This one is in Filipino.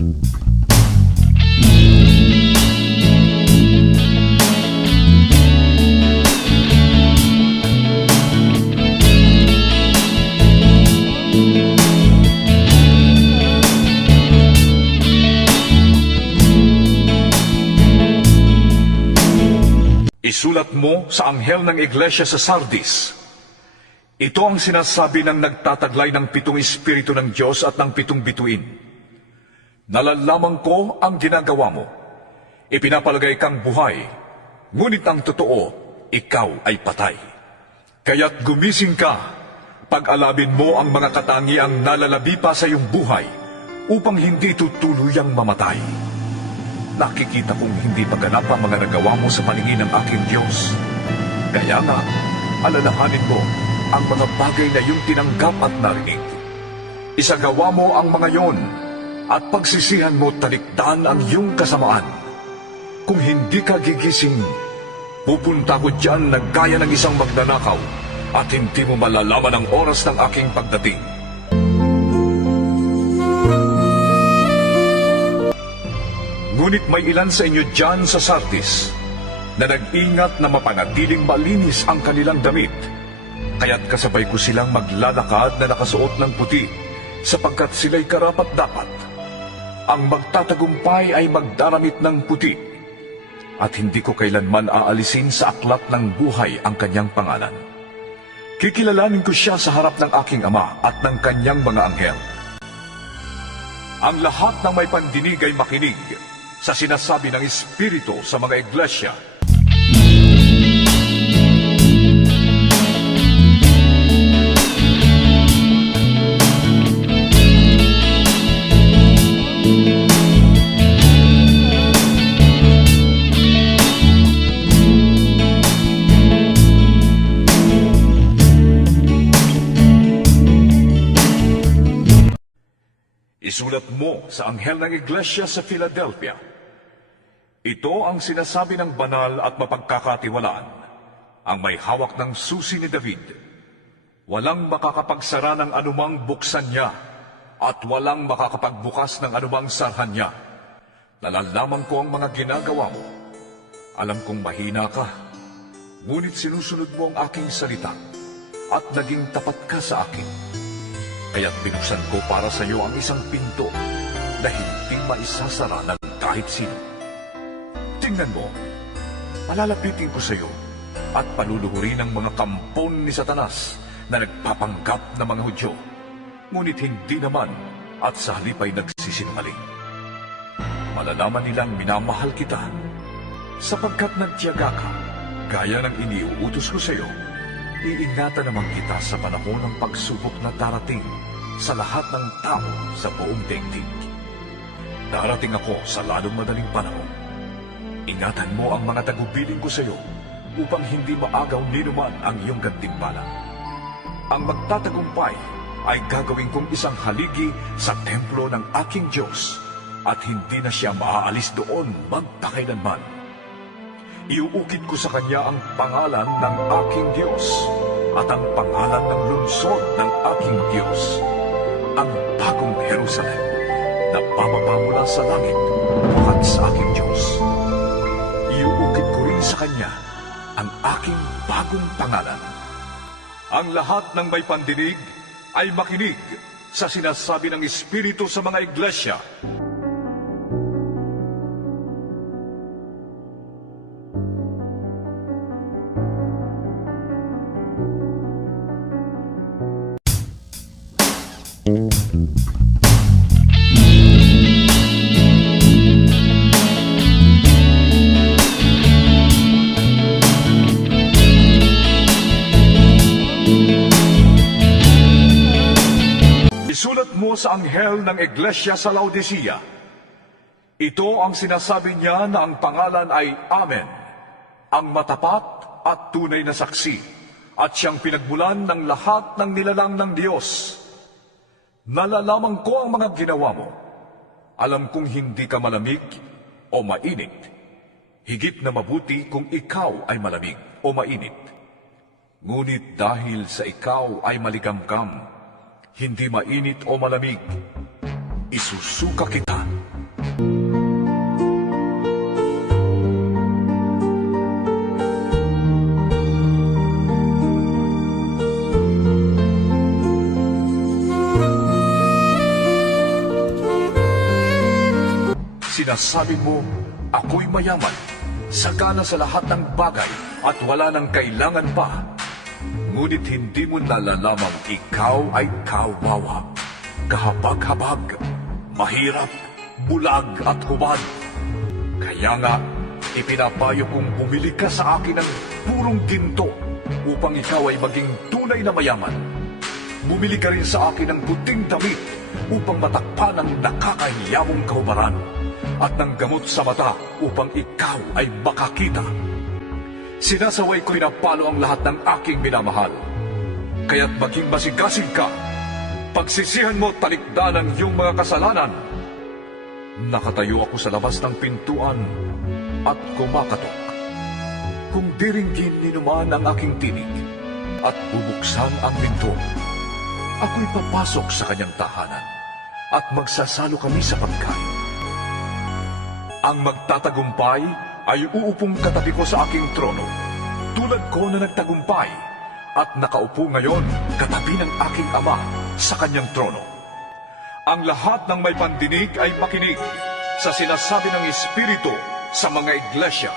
Isulat mo sa anghel ng iglesia sa Sardis. Ito ang sinasabi ng nagtataglay ng pitong espiritu ng Diyos at ng pitong bituin. Nalalaman ko ang ginagawa mo. Ipinapalagay kang buhay, ngunit ang totoo, ikaw ay patay. Kaya't gumising ka, pag-alabin mo ang mga katangiang nalalabi pa sa iyong buhay upang hindi tutuluyang mamatay. Nakikita kong hindi paganap ang mga nagawa mo sa paningin ng aking Diyos. Kaya nga, alalahanin mo ang mga bagay na iyong tinanggap at narinig. Isagawa mo ang mga yon at pagsisihan mo talikdan ang iyong kasamaan. Kung hindi ka gigising, pupunta ko dyan na gaya ng isang magnanakaw at hindi mo malalaman ang oras ng aking pagdating. Ngunit may ilan sa inyo dyan sa Sardis na nag-ingat na mapanatiling malinis ang kanilang damit. Kaya't kasabay ko silang maglalakad na nakasuot ng puti sapagkat sila'y karapat-dapat. Ang magtatagumpay ay magdaramit ng puti at hindi ko kailanman aalisin sa aklat ng buhay ang kanyang pangalan. Kikilalanin ko siya sa harap ng aking ama at ng kanyang mga anghel. Ang lahat ng may pandinig ay makinig sa sinasabi ng Espiritu sa mga iglesia. Isulat mo sa anghel ng iglesia sa Philadelphia. Ito ang sinasabi ng banal at mapagkakatiwalaan, ang may hawak ng susi ni David. Walang makakapagsara ng anumang buksan niya, at walang makakapagbukas ng anumang sarhan niya. Nalalaman ko ang mga ginagawa mo. Alam kong mahina ka, ngunit sinusunod mo ang aking salita, at naging tapat ka sa akin. Kaya't binuksan ko para sa iyo ang isang pinto na hindi maisasara ng kahit sino. Tingnan mo, palalapitin ko sa iyo at paluluhurin ang mga kampon ni Satanas na nagpapanggap na mga Hudyo, ngunit hindi naman at sa halip ay nagsisinungaling. Malalaman nilang minamahal kita sapagkat nagtiyaga ka gaya ng iniuutos ko sa iyo. Iingatan naman kita sa panahon ng pagsubok na darating sa lahat ng tao sa buong daigdig. Darating ako sa lalong madaling panahon. Ingatan mo ang mga tagubilin ko sa iyo upang hindi maagaw ni naman ang iyong gantimpala. Ang magtatagumpay ay gagawin kong isang haligi sa templo ng aking Diyos at hindi na siya maaalis doon magpakailanman. Iuukit ko sa kanya ang pangalan ng aking Diyos at ang pangalan ng lungsod ng aking Diyos, ang bagong Jerusalem na bababa mula sa langit at sa aking Diyos. Iuukit ko rin sa kanya ang aking bagong pangalan. Ang lahat ng may pandinig ay makinig sa sinasabi ng Espiritu sa mga iglesia. Mo sa anghel ng iglesia sa Laodicea. Ito ang sinasabi niya na ang pangalan ay Amen, ang matapat at tunay na saksi, at siyang pinagmulan ng lahat ng nilalang ng Diyos. Nalalaman ko ang mga ginawa mo. Alam kong hindi ka malamig o mainit. Higit na mabuti kung ikaw ay malamig o mainit. Ngunit dahil sa ikaw ay maligamgam, hindi mainit o malamig, isusuka kita. Sinasabi mo, ako'y mayaman, sagana sa lahat ng bagay at wala nang kailangan pa. Ngunit hindi mo nalalamang ikaw ay kawawa, kahabag-habag, mahirap, bulag at hubad. Kaya nga, ipinapayo kong bumili ka sa akin ng purong ginto upang ikaw ay maging tunay na mayaman. Bumili ka rin sa akin ng puting damit upang matakpan ang nakakahiyamong kahubaran at ng gamot sa mata upang ikaw ay makakita. Sinasaway ko'y napalo ang lahat ng aking minamahal. Kaya't maging masigasig ka. Pagsisihan mo talikdan ang iyong mga kasalanan. Nakatayo ako sa labas ng pintuan at kumakatok. Kung diringgin ni naman ang aking tinig at bubuksan ang pinto, ako'y papasok sa kanyang tahanan at magsasalo kami sa pagkain. Ang magtatagumpay ay uupong katabi ko sa aking trono, tulad ko na nagtagumpay at nakaupo ngayon katabi ng aking ama sa kanyang trono. Ang lahat ng may pandinig ay makinig sa sinasabi ng Espiritu sa mga iglesia.